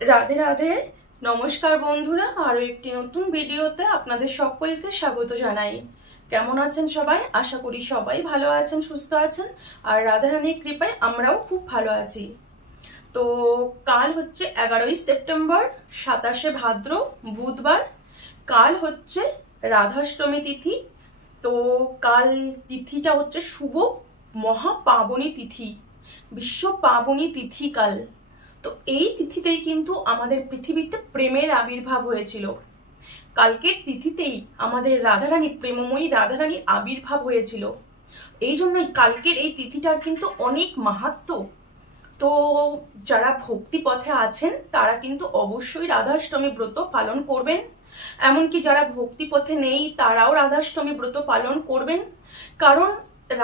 রাধে রাধে। নমস্কার বন্ধুরা, আরো একটি নতুন ভিডিওতে আপনাদের সকলকে স্বাগত জানাই। কেমন আছেন সবাই? আশা করি সবাই ভালো আছেন, সুস্থ আছেন। আর রাধারানীর কৃপায় আমরাও খুব ভালো আছি। তো কাল হচ্ছে 11ই সেপ্টেম্বর, 27শে ভাদ্র, বুধবার। কাল হচ্ছে রাধাষ্টমী তিথি। তো কাল তিথিটা হচ্ছে শুভ মহাপাবনী তিথি, বিশ্ব পাবনী তিথি কাল। তো এই তিথিতেই কিন্তু আমাদের পৃথিবীতে প্রেমের আবির্ভাব হয়েছিল। কালকের তিথিতেই আমাদের রাধারানী, প্রেমময়ী রাধারানীর আবির্ভাব হয়েছিল। এই জন্যই কালকের এই তিথিটার কিন্তু অনেক মাহাত্ম্য। তো যারা ভক্তি পথে আছেন তারা কিন্তু অবশ্যই রাধাষ্টমী ব্রত পালন করবেন। এমনকি যারা ভক্তি পথে নেই তারাও রাধাষ্টমী ব্রত পালন করবেন। কারণ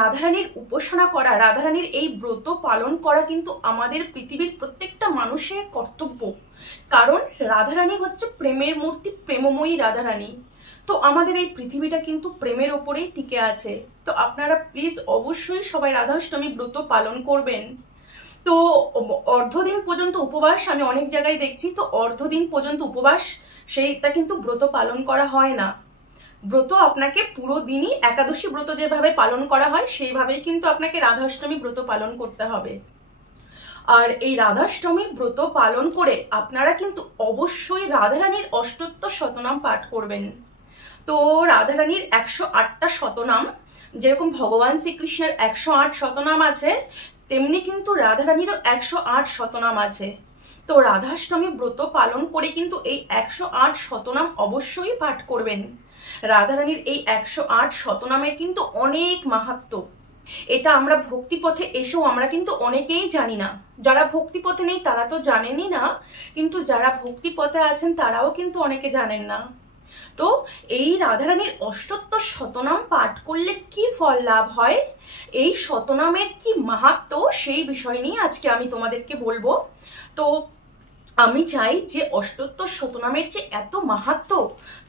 রাধারানীর উপাসনা করা, রাধারানীর এই ব্রত পালন করা কিন্তু আমাদের পৃথিবীর প্রত্যেকটা মানুষের কর্তব্য। কারণ রাধারানী হচ্ছে প্রেমের মূর্তি, প্রেমময়ী রাধারানী। তো আমাদের এই পৃথিবীটা কিন্তু প্রেমের ওপরেই টিকে আছে। তো আপনারা প্লিজ অবশ্যই সবাই রাধাষ্টমী ব্রত পালন করবেন। তো অর্ধদিন পর্যন্ত উপবাস আমি অনেক জায়গায় দেখছি, তো অর্ধদিন পর্যন্ত উপবাস সেইটা কিন্তু ব্রত পালন করা হয় না। ব্রত আপনাকে পুরো দিনই একাদশী ব্রত যেভাবে পালন করা হয় সেইভাবেই কিন্তু আপনাকে রাধাষ্টমী ব্রত পালন করতে হবে। আর এই রাধাষ্টমী ব্রত পালন করে আপনারা কিন্তু অবশ্যই রাধারানীর অষ্টোত্তর শতনাম পাঠ করবেন। তো রাধারানীর 108টা শতনাম, যেরকম ভগবান শ্রীকৃষ্ণের 108 শতনাম আছে, তেমনি কিন্তু রাধারানীরও 108 শতনাম আছে। তো রাধাষ্টমী ব্রত পালন করে কিন্তু এই 108 শতনাম অবশ্যই পাঠ করবেন। রাধারানীর এই 108 শতনামের কিন্তু অনেক মাহাত্ম্য। এটা আমরা ভক্তিপথে এসেও আমরা কিন্তু অনেকেই জানি না। যারা ভক্তিপথে নেই তারা তো জানেনই না, কিন্তু যারা ভক্তিপথে আছেন তারাও কিন্তু অনেকে জানেন না। তো এই রাধারানীর অষ্টোত্তর শতনাম পাঠ করলে কি ফল লাভ হয়, এই শতনামের কি মাহাত্ম্য, সেই বিষয় নিয়ে আজকে আমি তোমাদেরকে বলবো। তো আমি চাই যে অষ্টোত্তর শতনামের যে এত মাহাত্ম্য,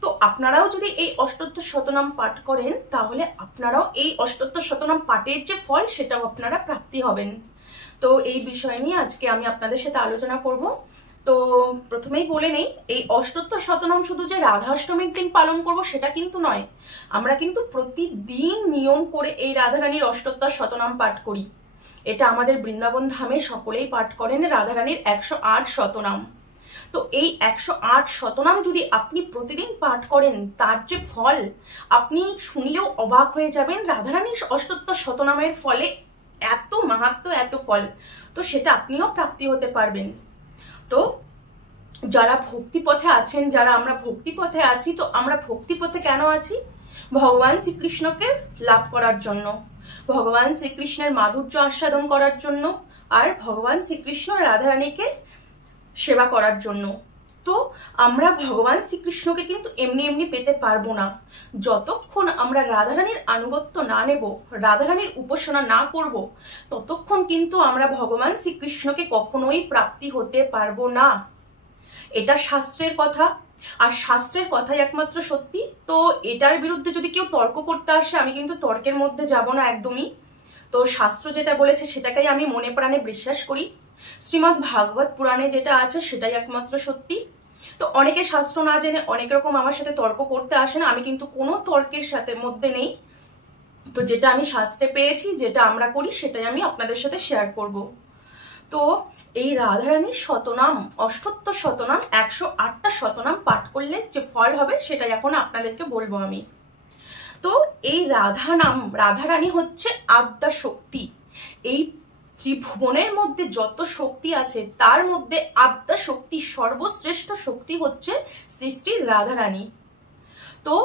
তো আপনারাও যদি এই অষ্টোত্তর শতনাম পাঠ করেন তাহলে আপনারাও এই অষ্টোত্তর শতনাম পাঠের যে ফল সেটাও আপনারা প্রাপ্তি হবেন। তো এই বিষয় নিয়ে আজকে আমি আপনাদের সাথে আলোচনা করব। তো প্রথমেই বলে নেই, এই অষ্টোত্তর শতনাম শুধু যে রাধাষ্টমীর দিন পালন করব সেটা কিন্তু নয়। আমরা কিন্তু প্রতিদিন নিয়ম করে এই রাধারানীর অষ্টোত্তর শতনাম পাঠ করি। এটা আমাদের বৃন্দাবন ধামে সকলেই পাঠ করেন রাধারানীর 108 শতনাম। তো এই 108 শতনাম যদি আপনি প্রতিদিন পাঠ করেন তার যে ফল আপনি শুনলেও অবাক হয়ে যাবেন। রাধারানীর অষ্টোত্তর শতনামের ফলে এত মাহাত্ম্য, এত ফল, তো সেটা আপনিও প্রাপ্তি হতে পারবেন। তো যারা ভক্তিপথে আছেন, যারা আমরা ভক্তিপথে আছি, তো আমরা ভক্তিপথে কেন আছি? ভগবান শ্রীকৃষ্ণকে লাভ করার জন্য, ভগবান শ্রীকৃষ্ণের মাধুর্য আস্বাদন করার জন্য, আর ভগবান শ্রীকৃষ্ণ রাধারানীকে সেবা করার জন্য। তো আমরা ভগবান শ্রীকৃষ্ণকে কিন্তু এমনি এমনি পেতে পারবো না। যতক্ষণ আমরা রাধারানীর আনুগত্য না নেব, রাধারানীর উপাসনা না করব, ততক্ষণ কিন্তু আমরা ভগবান শ্রীকৃষ্ণকে কখনোই প্রাপ্তি হতে পারবো না। এটা শাস্ত্রের কথা, আর শাস্ত্রের কথাই একমাত্র সত্যি। তো এটার বিরুদ্ধে যদি কেউ তর্ক করতে আসে, আমি কিন্তু তর্কের মধ্যে যাব না একদমই। তো শাস্ত্র যেটা বলেছে সেটাকেই আমি মনে প্রাণে বিশ্বাস করি। শ্রীমদ্ ভাগবত পুরাণে যেটা আছে সেটাই একমাত্র সত্যি। তো অনেকে শাস্ত্র না জেনে অনেক রকম আমার সাথে তর্ক করতে আসে না, আমি কিন্তু কোনো তর্কের সাথে মধ্যে নেই। তো যেটা আমি শাস্ত্রে পেয়েছি, যেটা আমরা করি, সেটাই আমি আপনাদের সাথে শেয়ার করব। তো এই রাধারানীর শতনাম, অষ্টোত্তর শতনাম, 108টা শতনাম পাঠ করলে যে ফল হবে সেটাই এখন আপনাদেরকে বলবো আমি। তো এই রাধারানী হচ্ছে আদ্যা শক্তি। এই ত্রিভুবনের মধ্যে যত শক্তি আছে তার মধ্যে আদ্যা শক্তি, সর্বশ্রেষ্ঠ শক্তি হচ্ছে শ্রী শ্রী রাধারানী। তো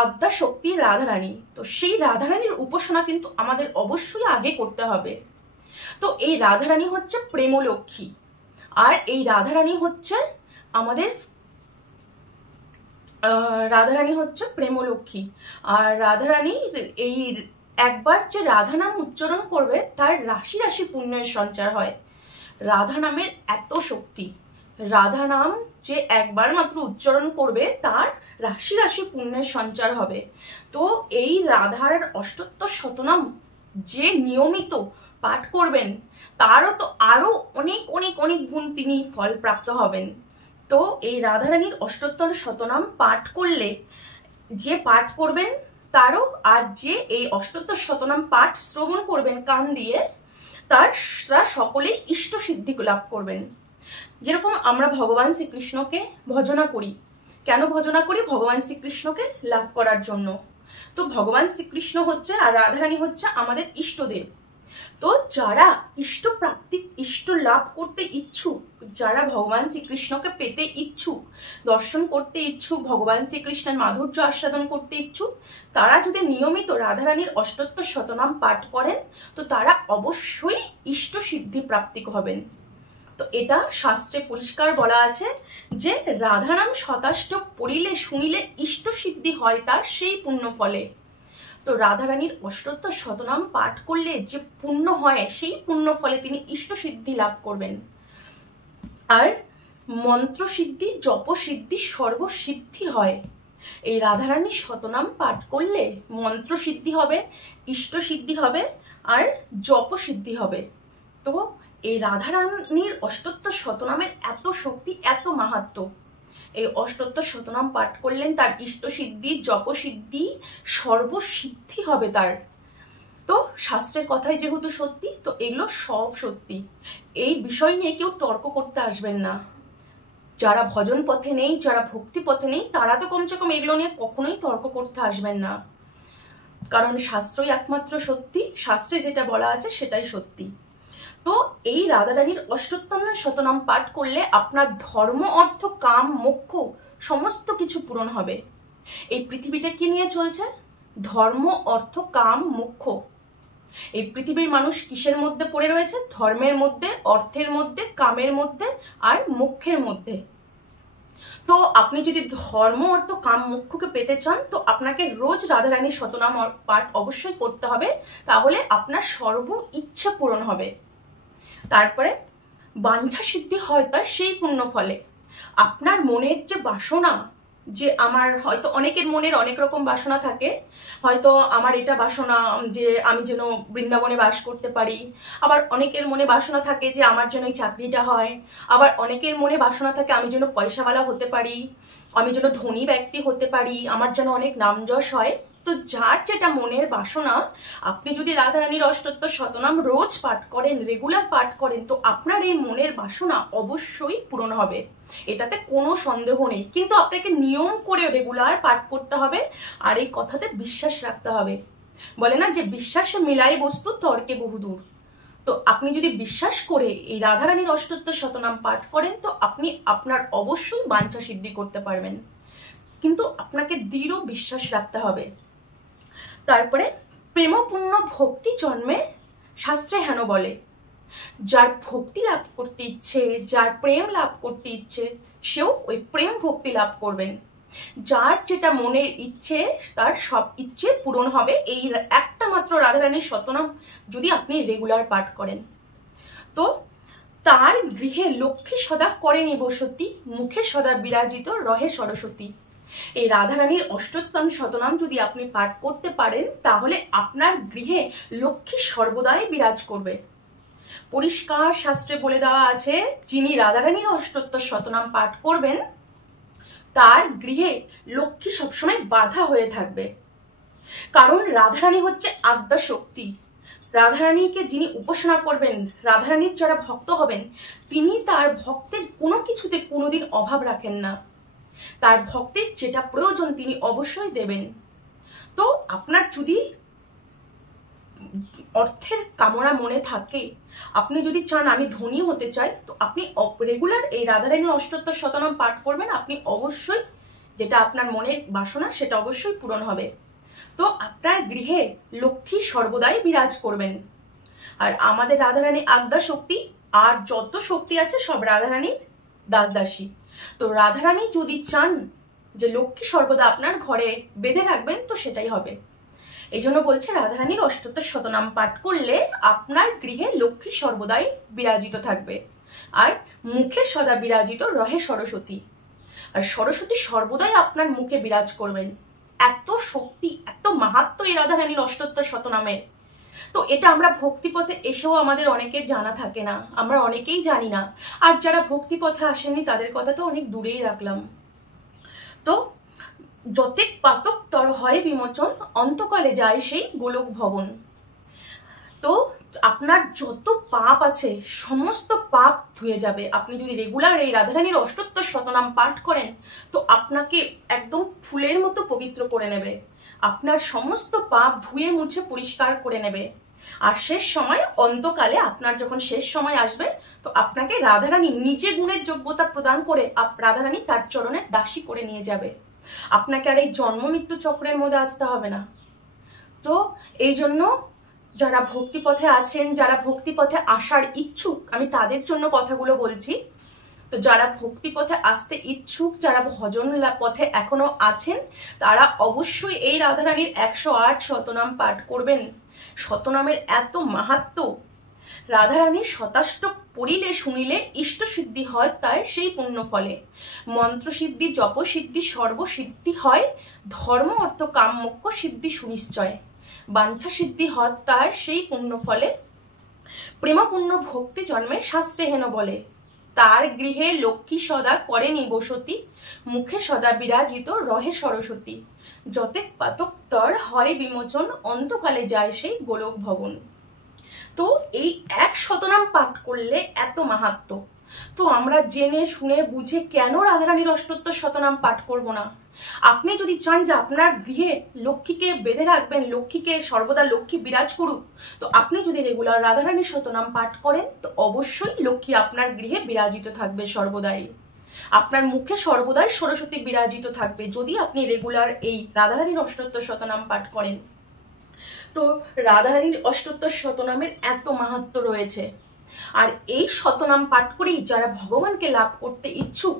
আদ্যা শক্তি রাধারানী, তো সেই রাধারানীর উপাসনা কিন্তু আমাদের অবশ্যই আগে করতে হবে। তো এই রাধারানী হচ্ছে প্রেমলক্ষ্মী, আর এই রাধারানী হচ্ছে আমাদের রাধারানী হচ্ছে প্রেমলক্ষ্মী। আর রাধারানী এই একবার যে রাধা নাম উচ্চারণ করবে তার রাশি রাশি পুণ্যের সঞ্চার হয়। রাধা নামের এত শক্তি, রাধা নাম যে একবার মাত্র উচ্চারণ করবে তার রাশি রাশি পুণ্যের সঞ্চার হবে। তো এই রাধার অষ্টোত্তর শতনাম যে নিয়মিত পাঠ করবেন তারও তো আরো অনেক অনেক অনেক গুণ তিনি ফল প্রাপ্ত হবেন। তো এই রাধারানীর অষ্টোত্তর শতনাম পাঠ করলে, যে পাঠ করবেন তারও, আর যে এই অষ্টোত্তর শতনাম পাঠ শ্রবণ করবেন কান দিয়ে, তারা সকলেই ইষ্ট সিদ্ধি লাভ করবেন। যেরকম আমরা ভগবান শ্রীকৃষ্ণকে ভজনা করি, কেন ভজনা করি? ভগবান শ্রীকৃষ্ণকে লাভ করার জন্য। তো ভগবান শ্রীকৃষ্ণ হচ্ছে আর রাধারানী হচ্ছে আমাদের ইষ্টদেব। তো যারা ইষ্ট প্রাপ্তি, ইষ্ট লাভ করতে ইচ্ছুক, যারা ভগবান শ্রীকৃষ্ণকে পেতে ইচ্ছুক, দর্শন করতে ইচ্ছুক, ভগবান শ্রীকৃষ্ণের মাধুর্য আস্বাদন করতে ইচ্ছুক, তারা যদি নিয়মিত রাধারানীর অষ্টোত্তর শতনাম পাঠ করেন তো তারা অবশ্যই ইষ্ট সিদ্ধি প্রাপ্তি হবেন। তো এটা শাস্ত্রে পরিষ্কার বলা আছে যে রাধানাম শতাষ্টক পড়িলে শুনিলে ইষ্ট সিদ্ধি হয় তার সেই পুণ্য ফলে। তো রাধারানীর অষ্টোত্তর শতনাম পাঠ করলে যে পুণ্য হয়, সেই পুণ্য ফলে তিনি ইষ্ট সিদ্ধি লাভ করবেন। আর মন্ত্র সিদ্ধি, জপ সিদ্ধি, সর্বসিদ্ধি হয়। এই রাধারানীর শতনাম পাঠ করলে মন্ত্র সিদ্ধি হবে, ইষ্ট সিদ্ধি হবে, আর জপ সিদ্ধি হবে। তো এই রাধারানীর অষ্টোত্তর শতনামের এত শক্তি, এত মাহাত্ম্য। এই অষ্টোত্তর শতনাম পাঠ করলেন তার ইষ্ট সিদ্ধি, জপ সিদ্ধি, সর্বসিদ্ধি হবে তার। তো শাস্ত্রের কথাই যেহেতু সত্যি, তো এগুলো সব সত্যি। এই বিষয় নিয়ে কেউ তর্ক করতে আসবেন না। যারা ভজন পথে নেই, যারা ভক্তি পথে নেই, তারা তো কমসে কম এগুলো নিয়ে কখনোই তর্ক করতে আসবেন না, কারণ শাস্ত্রই একমাত্র সত্যি। শাস্ত্রে যেটা বলা আছে সেটাই সত্যি। তো এই রাধারানীর অষ্টোত্তর শতনাম পাঠ করলে আপনার ধর্ম, অর্থ, কাম, মোক্ষ সমস্ত কিছু পূরণ হবে। এই পৃথিবীটা কি নিয়ে চলছে? ধর্ম, অর্থ, কাম, মোক্ষ। এই পৃথিবীর মানুষ কিসের মধ্যে পড়ে রয়েছে? ধর্মের মধ্যে, অর্থের মধ্যে, কামের মধ্যে, আর মোক্ষের মধ্যে। তো আপনি যদি ধর্ম, অর্থ, কাম, মোক্ষকে পেতে চান তো আপনাকে রোজ রাধারানীর শতনাম পাঠ অবশ্যই করতে হবে, তাহলে আপনার সর্ব ইচ্ছা পূরণ হবে। তারপরে বাঞ্ছা সিদ্ধি হয় তার সেই পুণ্য ফলে। আপনার মনের যে বাসনা, যে আমার হয়তো অনেকের মনের অনেক রকম বাসনা থাকে, হয়তো আমার এটা বাসনা যে আমি যেন বৃন্দাবনে বাস করতে পারি, আবার অনেকের মনে বাসনা থাকে যে আমার যেন এই চাকরিটা হয়, আবার অনেকের মনে বাসনা থাকে আমি যেন পয়সাওয়ালা হতে পারি, আমি যেন ধনী ব্যক্তি হতে পারি, আমার যেন অনেক নামযশ হয়। তো যার যেটা মনের বাসনা, আপনি যদি রাধারানীর অষ্টোত্তর শতনাম রোজ পাঠ করেন, রেগুলার পাঠ করেন, তো আপনার এই মনের বাসনা অবশ্যই পূরণ হবে, এটাতে কোনো সন্দেহ নেই। কিন্তু আপনাকে নিয়ম করে রেগুলার পাঠ করতে হবে, আর এই কথাতে বিশ্বাস রাখতে হবে। বলে না যে বিশ্বাসে মিলাই বস্তু তর্কে বহুদূর। তো আপনি যদি বিশ্বাস করে এই রাধারানীর অষ্টোত্তর শতনাম পাঠ করেন তো আপনি আপনার অবশ্যই বাঞ্ছা সিদ্ধি করতে পারবেন, কিন্তু আপনাকে দৃঢ় বিশ্বাস রাখতে হবে। তারপরে প্রেমপূর্ণ ভক্তি জন্মে শাস্ত্রে হেন বলে। যার ভক্তি লাভ করতে ইচ্ছে, যার প্রেম লাভ করতে ইচ্ছে, সেও ওই প্রেম ভক্তি লাভ করবেন। যার যেটা মনের ইচ্ছে, তার সব ইচ্ছে পূরণ হবে এই একটা মাত্র রাধারানীর শতনাম যদি আপনি রেগুলার পাঠ করেন। তো তার গৃহে লক্ষ্মী সদা করেনি বসতি, মুখে সদা বিরাজিত রহে সরস্বতী। এই রাধারানীর অষ্টোত্তর শতনাম যদি আপনি পাঠ করতে পারেন তাহলে আপনার গৃহে লক্ষ্মী সর্বদাই বিরাজ করবে। পরিষ্কার শাস্ত্রে বলে দেওয়া আছে, যিনি রাধারানীর অষ্টোত্তর শতনাম পাঠ করবেন তার গৃহে লক্ষ্মী সবসময় বাধা হয়ে থাকবে। কারণ রাধারানী হচ্ছে আদ্যা শক্তি। রাধারানীকে যিনি উপাসনা করবেন, রাধারানীর যারা ভক্ত হবেন, তিনি তার ভক্তের কোনো কিছুতে কোনোদিন অভাব রাখেন না। তার ভক্তের যেটা প্রয়োজন তিনি অবশ্যই দেবেন। তো আপনার যদি অর্থের কামনা মনে থাকে, আপনি যদি চান আমি ধনী হতে চাই, তো আপনি রেগুলার এই রাধারানীর অষ্টোত্তর শতনাম পাঠ করবেন, আপনি অবশ্যই যেটা আপনার মনের বাসনা সেটা অবশ্যই পূরণ হবে। তো আপনার গৃহে লক্ষ্মী সর্বদাই বিরাজ করবেন। আর আমাদের রাধারানী আদ্যা শক্তি, আর যত শক্তি আছে সব রাধারানীর দাস দাসী। তো রাধারানী যদি চান যে লক্ষ্মী সর্বদা আপনার ঘরে বেঁধে রাখবেন, তো সেটাই হবে। এই জন্য বলছে রাধারানীর অষ্টোত্তর শতনাম পাঠ করলে আপনার গৃহে লক্ষ্মী সর্বদাই বিরাজিত থাকবে, আর মুখে সদা বিরাজিত রহে সরস্বতী। আর সরস্বতী সর্বদাই আপনার মুখে বিরাজ করবেন। এত শক্তি, এত মাহাত্ম্য এই রাধারানীর অষ্টোত্তর শতনামে। তো তো এটা আমরা ভক্তিপথে এসেও আমাদের অনেকের জানা থাকে না, আমরা অনেকেই জানি না। আর যারা ভক্তিপথে আসেননি তাদের কথা তো অনেক দূরেই রাখলাম। তো যতেক পাতক তর হয় বিমোচন, অন্তকালে যায় সেই গোলক ভবন। তো আপনার যত পাপ আছে সমস্ত পাপ ধুয়ে যাবে। আপনি যদি রেগুলার এই রাধারানীর অষ্টোত্তর শতনাম পাঠ করেন তো আপনাকে একদম ফুলের মতো পবিত্র করে নেবে, আপনার সমস্ত পাপ ধুয়ে মুছে পরিষ্কার করে নেবে। আর শেষ সময় অন্তকালে আপনার যখন শেষ সময় আসবে তো আপনাকে রাধারানী নিজে গুণের যোগ্যতা প্রদান করে রাধারানী তার চরণের দাসী করে নিয়ে যাবে। আপনাকে আর এই জন্ম মৃত্যু চক্রের মধ্যে আসতে হবে না। তো এই জন্য যারা ভক্তিপথে আছেন, যারা ভক্তিপথে আসার ইচ্ছুক, আমি তাদের জন্য কথাগুলো বলছি। তো যারা ভক্তিপথে আসতে ইচ্ছুক, যারা ভজন পথে এখনো আছেন, তারা অবশ্যই এই রাধারানীর 108 শতনাম পাঠ করবেন। শতনামের এত মাহাত্ম্য, রাধারানীর শতাষ্টক পড়িলে শুনিলে ইষ্ট সিদ্ধি হয় তাই সেই পুণ্য ফলে। মন্ত্রসিদ্ধি, জপসিদ্ধি, সর্বসিদ্ধি হয়, ধর্ম অর্থ কাম মোক্ষ সিদ্ধি সুনিশ্চয়। বাঞ্ছা সিদ্ধি হয় তার সেই পুণ্য ফলে, প্রেম পুণ্য ভক্তি জন্মে শাস্ত্রে হেন বলে। তার গৃহে লক্ষ্মী সদা করেনি বসতি, মুখে সদা বিরাজিত রহে সরস্বতী। যতেক পাতক তর হয় বিমোচন, অন্তকালে যায় সেই গোলক ভবন। তো এই 1 শতনাম পাঠ করলে এত মাহাত্ম্য। তো আমরা জেনে শুনে বুঝে কেন রাধারানীর অষ্টোত্তর শতনাম পাঠ করব না? আপনি যদি চান যে আপনার গৃহে লক্ষ্মীকে বেঁধে রাখবেন, লক্ষ্মীকে সর্বদা লক্ষ্মী বিরাজ করুক, তো আপনি যদি রেগুলার রাধারানীর শতনাম পাঠ করেন তো অবশ্যই লক্ষ্মী আপনার গৃহে বিরাজিত থাকবে সর্বদাই। আপনার মুখে সর্বদাই সরস্বতী বিরাজিত থাকবে যদি আপনি রেগুলার এই রাধারানীর অষ্টোত্তর শতনাম পাঠ করেন। তো রাধারানীর অষ্টোত্তর শতনামের এত মাহাত্ম্য রয়েছে। আর এই শতনাম পাঠ করেই যারা ভগবানকে লাভ করতে ইচ্ছুক,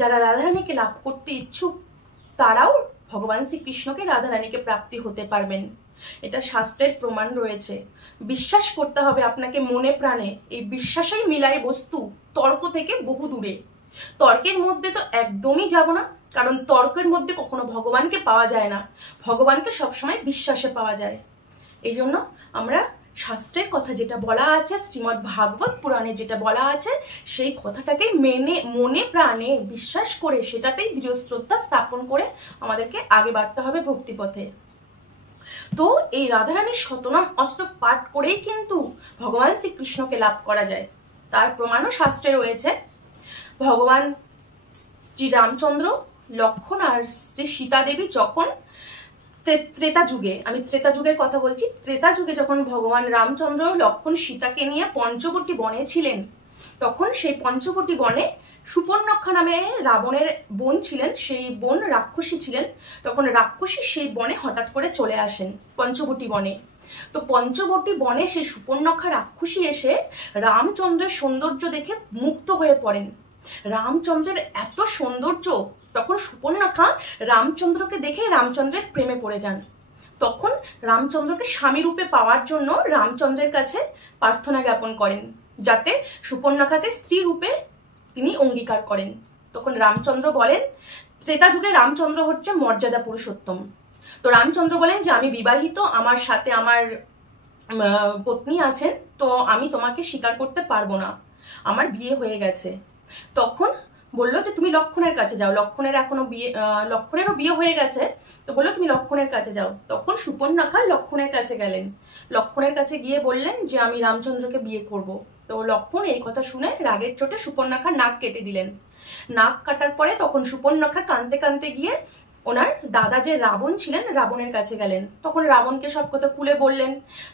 যারা রাধারানীকে লাভ করতে ইচ্ছুক, তারাও ভগবান শ্রীকৃষ্ণকে রাধারানীকে প্রাপ্তি হতে পারবেন। এটা শাস্ত্রের প্রমাণ রয়েছে। বিশ্বাস করতে হবে আপনাকে মনে প্রাণে। এই বিশ্বাসেই মিলাই বস্তু, তর্ক থেকে বহু দূরে। তর্কের মধ্যে তো একদমই যাব না, কারণ তর্কের মধ্যে কখনো ভগবানকে পাওয়া যায় না, ভগবানকে সবসময় বিশ্বাসে পাওয়া যায়। এই জন্য আমরা শাস্ত্রের কথা যেটা বলা আছে, শ্রীমদ্ ভাগবত পুরাণে যেটা বলা আছে, সেই কথাটাকে মেনে মনে প্রাণে বিশ্বাস করে সেটাতেই দৃঢ় শ্রদ্ধা স্থাপন করে আমাদেরকে আগে বাড়তে হবে ভক্তিপথে। তো এই রাধারানীর শতনাম অষ্টক পাঠ করেই কিন্তু ভগবান শ্রীকৃষ্ণকে লাভ করা যায়। তার প্রমাণও শাস্ত্রে রয়েছে। ভগবান শ্রী রামচন্দ্র, লক্ষ্মণ আর শ্রী সীতা দেবী যখন ত্রেতা যুগে, আমি ত্রেতা যুগের কথা বলছি, ত্রেতা যুগে যখন ভগবান রামচন্দ্র লক্ষ্মণ সীতাকে নিয়ে পঞ্চবটী বনে ছিলেন, তখন সেই পঞ্চবটী বনে সুপর্ণখা নামে রাবণের বোন ছিলেন, সেই বোন রাক্ষসী ছিলেন। তখন রাক্ষসী সেই বনে হঠাৎ করে চলে আসেন, পঞ্চবটী বনে। তো পঞ্চবটী বনে সেই সুপর্ণখা রাক্ষসী এসে রামচন্দ্রের সৌন্দর্য দেখে মুগ্ধ হয়ে পড়েন। রামচন্দ্রের এত সৌন্দর্য, তখন সুপর্ণখা রামচন্দ্রকে দেখে রামচন্দ্রের প্রেমে পড়ে যান। তখন রামচন্দ্রকে স্বামী রূপে পাওয়ার জন্য রামচন্দ্রের কাছে প্রার্থনা জ্ঞাপন করেন, যাতে সুপর্ণখাকে স্ত্রী রূপে তিনি অঙ্গীকার করেন। তখন রামচন্দ্র বলেন, ত্রেতা যুগে রামচন্দ্র হচ্ছে মর্যাদা পুরুষোত্তম। তো রামচন্দ্র বলেন যে আমি বিবাহিত, আমার সাথে আমার পত্নী আছেন, তো আমি তোমাকে স্বীকার করতে পারবো না, আমার বিয়ে হয়ে গেছে। তখন বললো যে তুমি লক্ষ্মণের কাছে যাও, লক্ষ্মণেরও বিয়ে হয়ে গেছে, তো বললো তুমি লক্ষ্মণের কাছে যাও। তখন সুপর্ণখা লক্ষ্মণের কাছে গেলেন, লক্ষ্মণের কাছে গিয়ে বললেন যে আমি রামচন্দ্রকে বিয়ে করব। তো লক্ষ্মণ এই কথা শুনে রাগের চোটে সুপর্ণখার নাক কেটে দিলেন। নাক কাটার পরে তখন সুপর্ণখা কাঁদতে কাঁদতে গিয়ে ওনার দাদা যে রাবণ ছিলেন, রাবণের কাছে গেলেন। তখন রাবণকে সব কথা খুলে বললেন।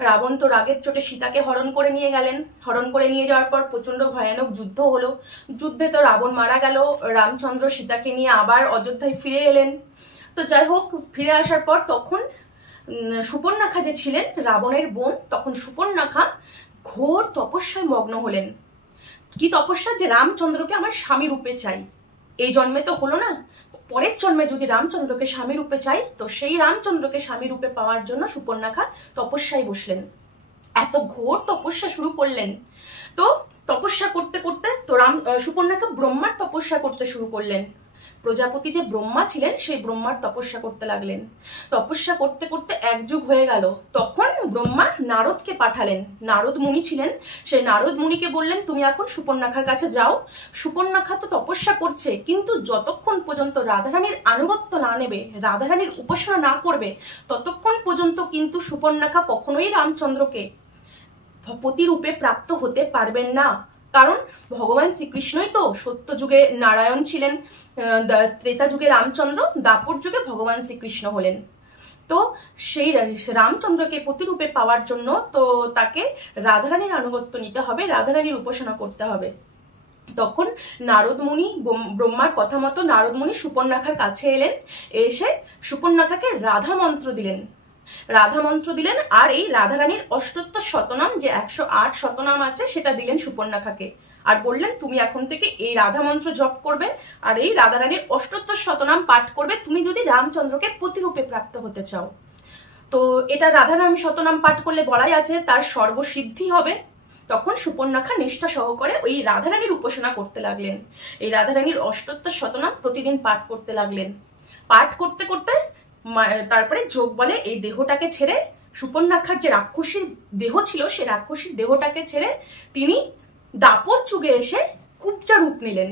রাবণ তো রাগের চোটে সীতাকে হরণ করে নিয়ে গেলেন। হরণ করে নিয়ে যাওয়ার পর প্রচন্ড ভয়ানক যুদ্ধ হলো। যুদ্ধে তো রাবণ মারা গেল, রামচন্দ্র সীতাকে নিয়ে আবার অযোধ্যায় ফিরে এলেন। তো যাই হোক, ফিরে আসার পর তখন সুপর্ণখা যে ছিলেন রাবণের বোন, তখন সুপর্ণখা ঘোর তপস্যায় মগ্ন হলেন। কি তপস্যা? যে রামচন্দ্রকে আমার স্বামী রূপে চাই। এই জন্মে তো হলো না, পরের জন্মে যদি রামচন্দ্রকে স্বামী রূপে চাই, তো সেই রামচন্দ্রকে স্বামী রূপে পাওয়ার জন্য সুপর্ণখা তপস্যায় বসলেন। এত ঘোর তপস্যা শুরু করলেন। তো তপস্যা করতে করতে তো সুপর্ণখা ব্রহ্মার তপস্যা করতে শুরু করলেন। প্রজাপতি যে ব্রহ্মা ছিলেন সেই ব্রহ্মার তপস্যা করতে লাগলেন। তপস্যা করতে করতে এক যুগ হয়ে গেল। তখন ব্রহ্মা নারদকে পাঠালেন। নারদ মুনি ছিলেন, সেই নারদ মুনিকে বললেন তুমি এখন সুপর্ণাখার কাছে যাও। সুপর্ণাখা তো তপস্যা করছে, কিন্তু যতক্ষণ পর্যন্ত রাধারানীর আনুগত্য না নেবে, রাধারানীর উপাসনা না করবে, ততক্ষণ পর্যন্ত কিন্তু সুপর্ণাখা কখনোই রামচন্দ্রকে পতিরূপে প্রাপ্ত হতে পারবেন না। কারণ ভগবান শ্রীকৃষ্ণই তো সত্য যুগে নারায়ণ ছিলেন, ত্রেতা যুগে রামচন্দ্র, দাপর যুগে ভগবান শ্রীকৃষ্ণ হলেন। তো সেই রামচন্দ্রকে প্রতিরূপে পাওয়ার জন্য তো তাকে রাধারানীর আনুগত্য নিতে হবে, রাধারানীর উপাসনা করতে হবে। তখন নারদ মুনি, ব্রহ্মার কথা মতো নারদ মুনি সুপর্ণাখার কাছে এলেন। এসে সুপর্ণাখাকে রাধা মন্ত্র দিলেন, রাধা মন্ত্র দিলেন। আর এই রাধারানীর অষ্টোত্তর শতনাম, যে 108 শতনাম আছে, সেটা দিলেন সুপর্ণাখাকে। আর বললেন তুমি এখন থেকে এই রাধা মন্ত্র জপ করবে আর এই রাধারানীর অষ্টোত্তর শতনাম পাঠ করবে, তুমি যদি রামচন্দ্রকে প্রতিরূপে প্রাপ্ত হতে চাও। তো এটা রাধারানী শতনাম পাঠ করলে বলাই আছে তার সর্বসিদ্ধি হবে। তখন সুপর্ণাখা নিষ্ঠা সহকারে ওই রাধারানীর উপাসনা করতে লাগলেন। এই রাধারানীর অষ্টোত্তর শতনাম প্রতিদিন পাঠ করতে লাগলেন। পাঠ করতে করতে তারপরে যোগ বলে এই দেহটাকে ছেড়ে, সুপর্ণাখার যে রাক্ষসীর দেহ ছিল সেই রাক্ষসীর দেহটাকে ছেড়ে তিনি দাপর যুগে এসে কুব্জা রূপ নিলেন।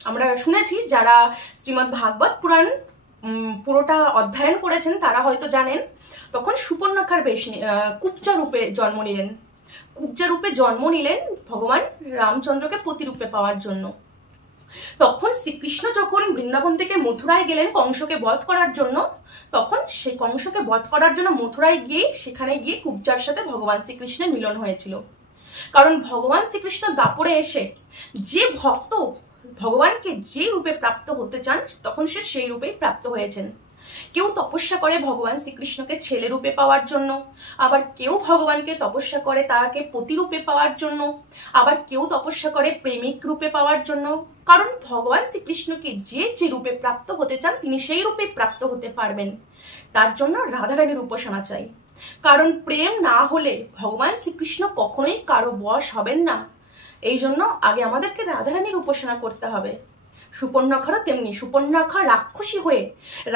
আমরা শুনেছি, যারা শ্রীমদ্ ভাগবত পুরাণ পুরোটা অধ্যয়ন করেছেন তারা হয়তো জানেন। তখন সুপর্ণাখার বেশ কুব্জা রূপে জন্ম নিলেন। কুব্জা রূপে জন্ম নিলেন ভগবান রামচন্দ্রকে প্রতিরূপে পাওয়ার জন্য। তখন শ্রীকৃষ্ণ যখন বৃন্দাবন থেকে মথুরায় গেলেন কংসকে বধ করার জন্য, তখন সেই কংসকে বধ করার জন্য মথুরায় গিয়ে সেখানে গিয়ে কুব্জার সাথে ভগবান শ্রীকৃষ্ণের মিলন হয়েছিল। কারণ ভগবান শ্রীকৃষ্ণ দাপরে এসে যে ভক্ত ভগবানকে যে রূপে প্রাপ্ত হতে চান, তখন সে সেই রূপেই প্রাপ্ত হয়েছেন। কেউ তপস্যা করে ভগবান শ্রীকৃষ্ণকে ছেলে রূপে পাওয়ার জন্য, আবার কেউ ভগবানকে তপস্যা করে তাকে পতিরূপে পাওয়ার জন্য, আবার কেউ তপস্যা করে প্রেমিক রূপে পাওয়ার জন্য। কারণ ভগবান শ্রীকৃষ্ণকে যে যে রূপে প্রাপ্ত হতে চান তিনি সেই রূপে প্রাপ্ত হতে পারবেন। তার জন্য রাধারানীর উপাসনা চাই। কারণ প্রেম না হলে ভগবান শ্রীকৃষ্ণ কখনোই কারো বশ হবেন না। এই জন্য আগে আমাদেরকে রাধারানীর উপাসনা করতে হবে। সুপর্ণাখারও তেমনি, সুপর্ণাখা রাক্ষসী হয়ে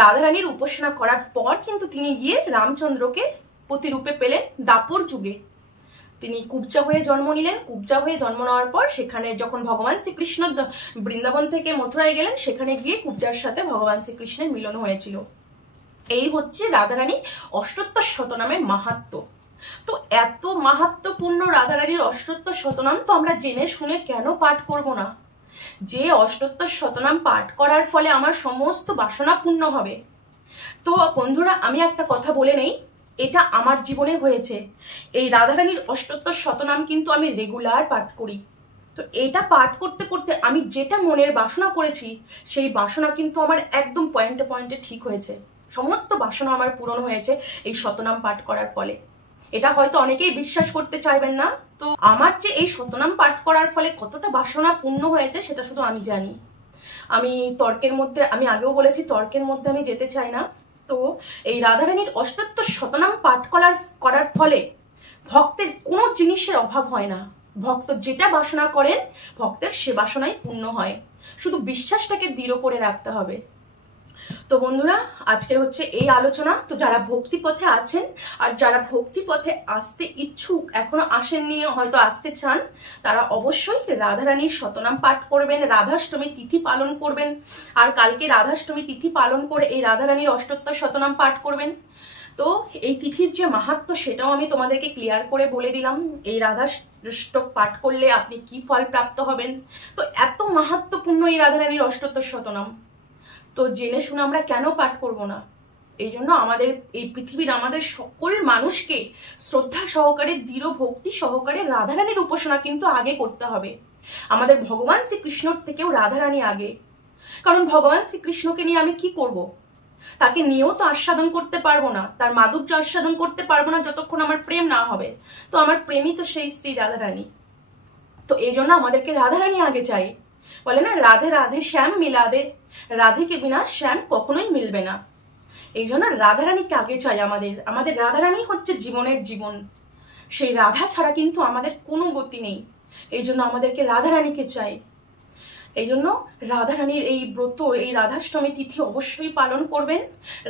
রাধারানীর উপাসনা করার পর কিন্তু তিনি গিয়ে রামচন্দ্রকে প্রতিরূপে পেলেন দাপর যুগে। তিনি কুব্জা হয়ে জন্ম নিলেন। কুব্জা হয়ে জন্ম নেওয়ার পর সেখানে যখন ভগবান শ্রীকৃষ্ণ বৃন্দাবন থেকে মথুরায় গেলেন, সেখানে গিয়ে কুব্জার সাথে ভগবান শ্রীকৃষ্ণের মিলন হয়েছিল। এই হচ্ছে রাধারানী অষ্টোত্তর শতনামের মাহাত্ম্য। তো এত মাহাত্ম্যপূর্ণ রাধারানীর অষ্টোত্তর শতনাম তো আমরা জেনে শুনে কেন পাঠ করব না? যে অষ্টোত্তর শতনাম পাঠ করার ফলে আমার সমস্ত বাসনা পূর্ণ হবে। তো বন্ধুরা, আমি একটা কথা বলে নেই, এটা আমার জীবনে হয়েছে। এই রাধারানীর অষ্টোত্তর শতনাম কিন্তু আমি রেগুলার পাঠ করি। তো এটা পাঠ করতে করতে আমি যেটা মনের বাসনা করেছি সেই বাসনা কিন্তু আমার একদম পয়েন্টে পয়েন্টে ঠিক হয়েছে। সমস্ত বাসনা আমার পূরণ হয়েছে এই শতনাম পাঠ করার ফলে। এটা হয়তো অনেকেই বিশ্বাস করতে চাইবেন না। তো আমার যে এই শতনাম পাঠ করার ফলে কতটা বাসনা পূর্ণ হয়েছে সেটা শুধু আমি জানি। আমি তর্কের মধ্যে, আমি আগেও বলেছি, তর্কের মধ্যে আমি যেতে চাই না। তো এই রাধারানীর অষ্টোত্তর শতনাম পাঠ করার ফলে ভক্তের কোনো জিনিসের অভাব হয় না। ভক্ত যেটা বাসনা করেন ভক্তের সে বাসনাই পূর্ণ হয়। শুধু বিশ্বাসটাকে দৃঢ় করে রাখতে হবে। তো বন্ধুরা, আজকে হচ্ছে এই আলোচনা। তো যারা ভক্তি পথে আছেন আর যারা ভক্তি পথে আসতে ইচ্ছুক, এখনো আসেননি, হয়তো আসতে চান, তারা অবশ্যই রাধারানীর শতনাম পাঠ করবেন, রাধাষ্টমী তিথি পালন করবেন। আর কালকে রাধাষ্টমী তিথি পালন করে এই রাধারানীর অষ্টোত্তর শতনাম পাঠ করবেন। তো এই তিথির যে মাহাত্ম্য সেটাও আমি তোমাদেরকে ক্লিয়ার করে বলে দিলাম। এই রাধাষ্টক পাঠ করলে আপনি কি ফল প্রাপ্ত হবেন। তো এত মাহাত্ম্যপূর্ণ এই রাধারানীর অষ্টোত্তর শতনাম, তো জেনে শুনে আমরা কেন পাঠ করব না? এই জন্য আমাদের এই পৃথিবীর আমাদের সকল মানুষকে শ্রদ্ধা সহকারে, দৃঢ় ভক্তি সহকারে রাধারানীর উপাসনা কিন্তু আগে করতে হবে। আমাদের ভগবান শ্রীকৃষ্ণর থেকেও রাধারানী আগে। কারণ ভগবান শ্রীকৃষ্ণকে নিয়ে আমি কি করব? তাকে নিয়েও তো আস্বাদন করতে পারবো না, তার মাধুর্য আস্বাদন করতে পারবো না যতক্ষণ আমার প্রেম না হবে। তো আমার প্রেমই তো সেই শ্রী রাধারানী। তো এই জন্য আমাদেরকে রাধারানী আগে চাই। বলে না, রাধে রাধে শ্যাম মিলা দে, রাধে কে বিনা শ্যাম কখনোই মিলবে না। এই জন্য রাধারানীকে আগে চাই আমাদের। আমাদের রাধারানী হচ্ছে জীবনের জীবন। সেই রাধা ছাড়া কিন্তু আমাদের কোনো গতি নেই। এই জন্য আমাদেরকে রাধারানীকে চাই। এই জন্য রাধারানীর এই ব্রত, এই রাধাষ্টমী তিথি অবশ্যই পালন করবেন।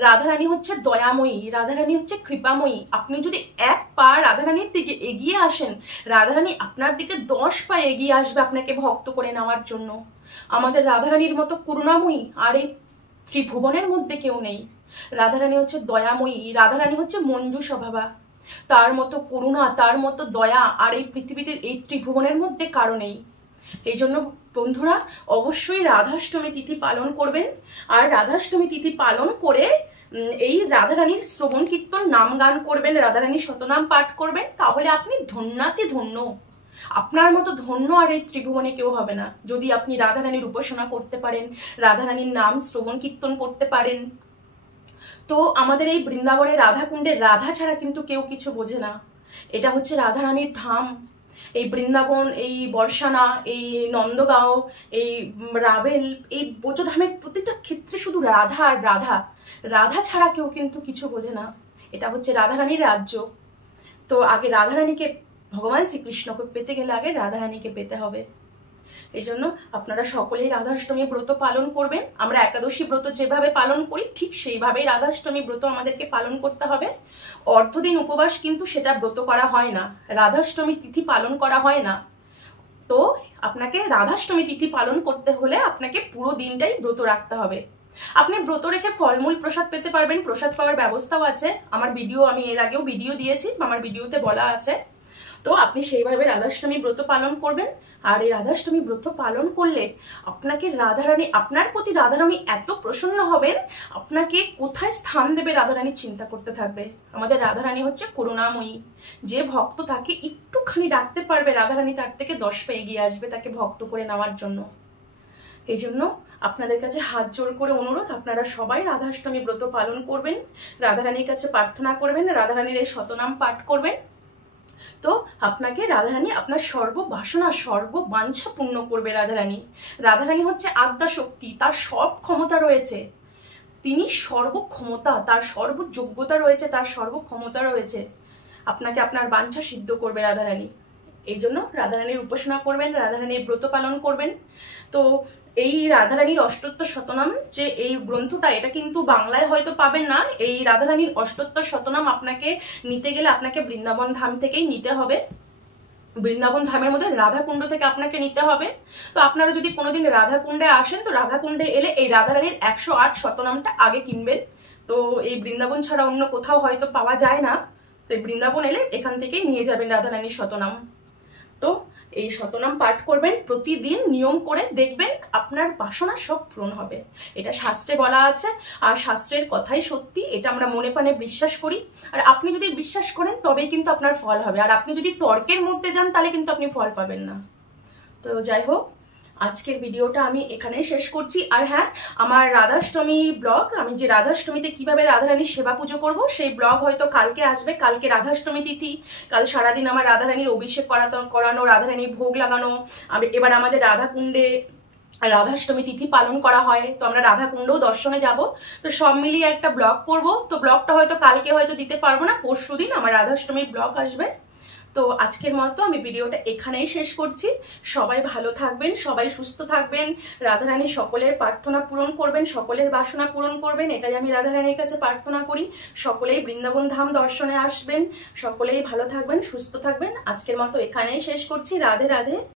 রাধারানী হচ্ছে দয়াময়ী, রাধারানী হচ্ছে কৃপাময়ী। আপনি যদি এক পা রাধারানীর দিকে এগিয়ে আসেন, রাধারানী আপনার দিকে 10 পা এগিয়ে আসবে আপনাকে ভক্ত করে নেওয়ার জন্য। আমাদের রাধারানীর মতো করুণাময়ী আর এই ত্রিভুবনের মধ্যে কেউ নেই। রাধারানী হচ্ছে দয়াময়ী, রাধারানী হচ্ছে মঞ্জু স্বভাবা। তার মতো করুণা, তার মতো দয়া আর এই পৃথিবীতে, এই ত্রিভুবনের মধ্যে কারো নেই। এই জন্য বন্ধুরা অবশ্যই রাধাষ্টমী তিথি পালন করবেন। আর রাধাষ্টমী তিথি পালন করে এই রাধারানীর শ্রবণ কীর্তন, নাম গান করবেন, রাধারানীর শতনাম পাঠ করবেন। তাহলে আপনি ধন্যাতি ধন্য। আপনার মতো ধন্য আর এই ত্রিভুবনে কেউ হবে না, যদি আপনি রাধারানীর উপাসনা করতে পারেন, রাধারানীর নাম শ্রবণ কীর্তন করতে পারেন। তো আমাদের এই বৃন্দাবনের রাধাকুণ্ডের রাধা ছাড়া কিন্তু কেউ কিছু বোঝে না। এটা হচ্ছে রাধারানীর ধাম। এই বৃন্দাবন, এই বর্ষানা, এই নন্দগাঁও, এই রাবেল, এই ব্রজধামের প্রতিটা ক্ষেত্রে শুধু রাধা আর রাধা। রাধা ছাড়া কেউ কিন্তু কিছু বোঝে না। এটা হচ্ছে রাধারানীর রাজ্য। তো আগে রাধারানীকে, ভগবান শ্রীকৃষ্ণকে পেতে গেলে আগে রাধারানীকে পেতে হবে। এই জন্য আপনারা সকলেই রাধাষ্টমী ব্রত পালন করবেন। আমরা একাদশী ব্রত যেভাবে পালন করি ঠিক সেইভাবেই রাধাষ্টমী ব্রত আমাদেরকে পালন করতে হবে। অর্ধদিন উপবাস কিন্তু সেটা ব্রত করা হয় না, রাধাষ্টমী তিথি পালন করা হয় না। তো আপনাকে রাধাষ্টমী তিথি পালন করতে হলে আপনাকে পুরো দিনটাই ব্রত রাখতে হবে। আপনি ব্রত রেখে ফলমূল প্রসাদ পেতে পারবেন, প্রসাদ পাওয়ার ব্যবস্থাও আছে। আমি এর আগেও ভিডিও দিয়েছি, আমার ভিডিওতে বলা আছে। তো আপনি সেইভাবে রাধাষ্টমী ব্রত পালন করবেন। আর এই রাধাষ্টমী ব্রত পালন করলে আপনাকে রাধারানী, আপনার প্রতি রাধারানী এত প্রসন্ন হবেন, আপনাকে কোথায় স্থান দেবে রাধারানী চিন্তা করতে থাকবে। আমাদের রাধারানী হচ্ছে করুণাময়ী। যে ভক্ত তাকে একটুখানি ডাকতে পারবে, রাধারানী তার থেকে 10 পা এগিয়ে আসবে তাকে ভক্ত করে নেওয়ার জন্য। এই জন্য আপনাদের কাছে হাত জোর করে অনুরোধ, আপনারা সবাই রাধাষ্টমী ব্রত পালন করবেন, রাধারানীর কাছে প্রার্থনা করবেন, রাধারানীর এই শতনাম পাঠ করবেন। তো আপনাকে রাধারানী আপনার সর্ববাসনা, সর্ববাঞ্ছা পূর্ণ করবে। রাধারানী, রাধারানী হচ্ছে আদ্যা শক্তি, তার সব ক্ষমতা রয়েছে। তিনি সর্বক্ষমতা, তার সর্বযোগ্যতা রয়েছে, তার সর্বক্ষমতা রয়েছে। আপনাকে আপনার বাঞ্ছা সিদ্ধ করবে রাধারানী। এই জন্য রাধারানীর উপাসনা করবেন, রাধারানীর ব্রত পালন করবেন। তো এই রাধারানীর অষ্টোত্তর শতনাম যে এই গ্রন্থটা, এটা কিন্তু বাংলায় হয়তো পাবেন না। এই রাধারানীর অষ্টোত্তর শতনাম আপনাকে নিতে গেলে আপনাকে বৃন্দাবন ধাম থেকেই নিতে হবে। বৃন্দাবন ধামের মধ্যে রাধাকুণ্ড থেকে আপনাকে নিতে হবে। তো আপনারা যদি কোনোদিন রাধাকুণ্ডে আসেন, তো রাধাকুণ্ডে এলে এই রাধারানীর 108 শতনামটা আগে কিনবেন। তো এই বৃন্দাবন ছাড়া অন্য কোথাও হয়তো পাওয়া যায় না। তো এই বৃন্দাবন এলে এখান থেকেই নিয়ে যাবেন রাধারানীর শতনাম। তো এই শতনাম পাঠ করবেন প্রতিদিন নিয়ম করে, দেখবেন আপনার বাসনা সব পূরণ হবে। এটা শাস্ত্রে বলা আছে, আর শাস্ত্রের কথাই সত্যি, এটা আমরা মনে প্রাণে বিশ্বাস করি। আর আপনি যদি বিশ্বাস করেন তবেই কিন্তু আপনার ফল হবে। আর আপনি যদি তর্কের মধ্যে যান তাহলে কিন্তু আপনি ফল পাবেন না। তো যাই হোক, আজকের ভিডিওটা আমি এখানেই শেষ করছি। আর হ্যাঁ, আমার রাধাষ্টমী ব্লগ, আমি যে রাধাষ্টমীতে কিভাবে রাধারানীর সেবা পুজো করব সেই ব্লগ হয়তো কালকে আসবে। কালকে রাধাষ্টমী তিথি, কাল সারাদিন আমার রাধারানীর অভিষেক করানো, রাধারানীর ভোগ লাগানো। এবার আমাদের রাধাকুণ্ডে রাধাষ্টমী তিথি পালন করা হয়, তো আমরা রাধাকুণ্ডও দর্শনে যাব। তো সব মিলিয়ে একটা ব্লগ করব। তো ব্লগটা হয়তো কালকে হয়তো দিতে পারবো না, পরশুদিন আমার রাধাষ্টমীর ব্লগ আসবে। তো আজকের মতো আমি ভিডিওটা এখানেই শেষ করছি। সবাই ভালো থাকবেন, সবাই সুস্থ থাকবেন, রাধারানী সকলের প্রার্থনা পূরণ করবেন, সকলের বাসনা পূরণ করবেন, এটাই আমি রাধারানীর কাছে প্রার্থনা করি। সকলেই বৃন্দাবন ধাম দর্শনে আসবেন, সকলেই ভালো থাকবেন, সুস্থ থাকবেন। আজকের মতো এখানেই শেষ করছি। রাধে রাধে।